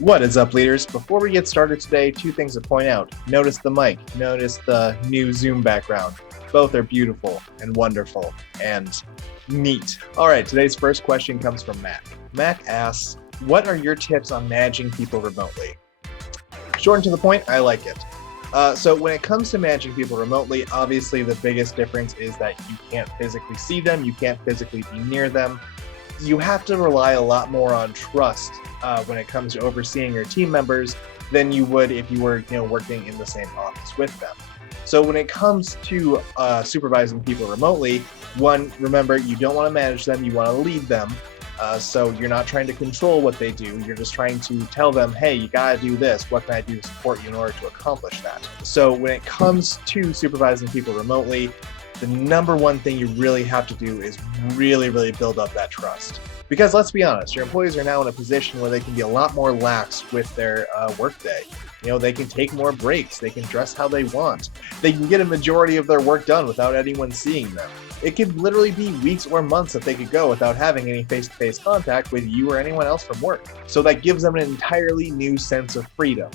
What is up, leaders? Before we get started today, two things to point out. Notice the mic. Notice the new Zoom background. Both are beautiful and wonderful and neat. All right, today's first question comes from Mac. Mac asks, what are your tips on managing people remotely? Short and to the point, I like it. So when it comes to managing people remotely, obviously the biggest difference is that you can't physically see them, you can't physically be near them. You have to rely a lot more on trust when it comes to overseeing your team members than you would if you were, working in the same office with them. So when it comes to supervising people remotely, one, remember, you don't want to manage them, you want to lead them. So you're not trying to control what they do. You're just trying to tell them, hey, you got to do this. What can I do to support you in order to accomplish that? So when it comes to supervising people remotely, the number one thing you really have to do is really build up that trust. Because let's be honest, your employees are now in a position where they can be a lot more lax with their workday. They can take more breaks. They can dress how they want. They can get a majority of their work done without anyone seeing them. It could literally be weeks or months that they could go without having any face-to-face contact with you or anyone else from work. So that gives them an entirely new sense of freedom.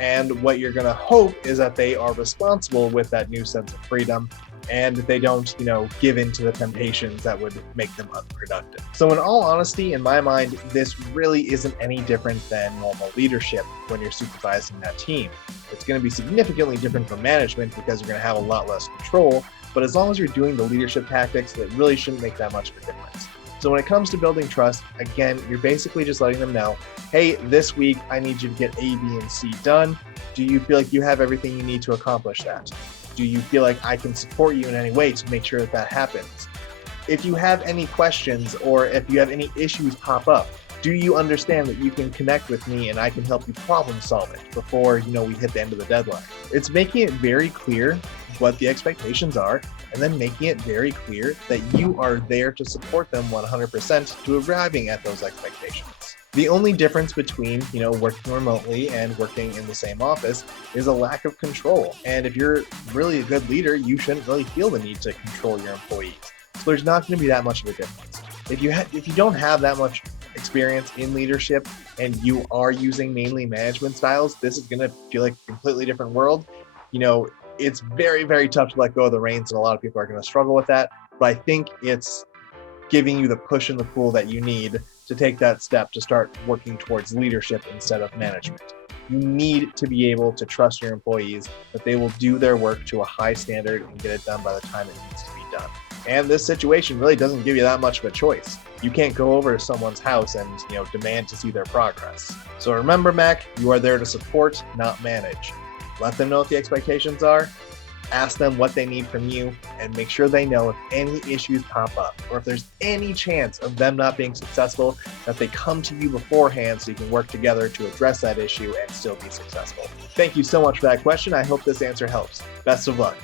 And what you're going to hope is that they are responsible with that new sense of freedom and that they don't, give in to the temptations that would make them unproductive. So in all honesty, in my mind, this really isn't any different than normal leadership when you're supervising that team. It's going to be significantly different from management because you're going to have a lot less control, but as long as you're doing the leadership tactics, that really shouldn't make that much of a difference. So when it comes to building trust, again, you're basically just letting them know, hey, this week I need you to get A, B, and C done. Do you feel like you have everything you need to accomplish that? Do you feel like I can support you in any way to make sure that happens? If you have any questions or if you have any issues pop up, do you understand that you can connect with me and I can help you problem solve it before, we hit the end of the deadline? It's making it very clear what the expectations are and then making it very clear that you are there to support them 100% to arriving at those expectations. The only difference between, working remotely and working in the same office is a lack of control. And if you're really a good leader, you shouldn't really feel the need to control your employees. So there's not going to be that much of a difference. If you don't have that much experience in leadership and you are using mainly management styles, this is going to feel like a completely different world. It's very tough to let go of the reins, and a lot of people are going to struggle with that. But I think it's giving you the push and the pull that you need to take that step to start working towards leadership instead of management. You need to be able to trust your employees that they will do their work to a high standard and get it done by the time it needs to be done. And this situation really doesn't give you that much of a choice. You can't go over to someone's house and, demand to see their progress. So remember, Mac, you are there to support, not manage. Let them know what the expectations are. Ask them what they need from you and make sure they know if any issues pop up or if there's any chance of them not being successful, that they come to you beforehand so you can work together to address that issue and still be successful. Thank you so much for that question. I hope this answer helps. Best of luck.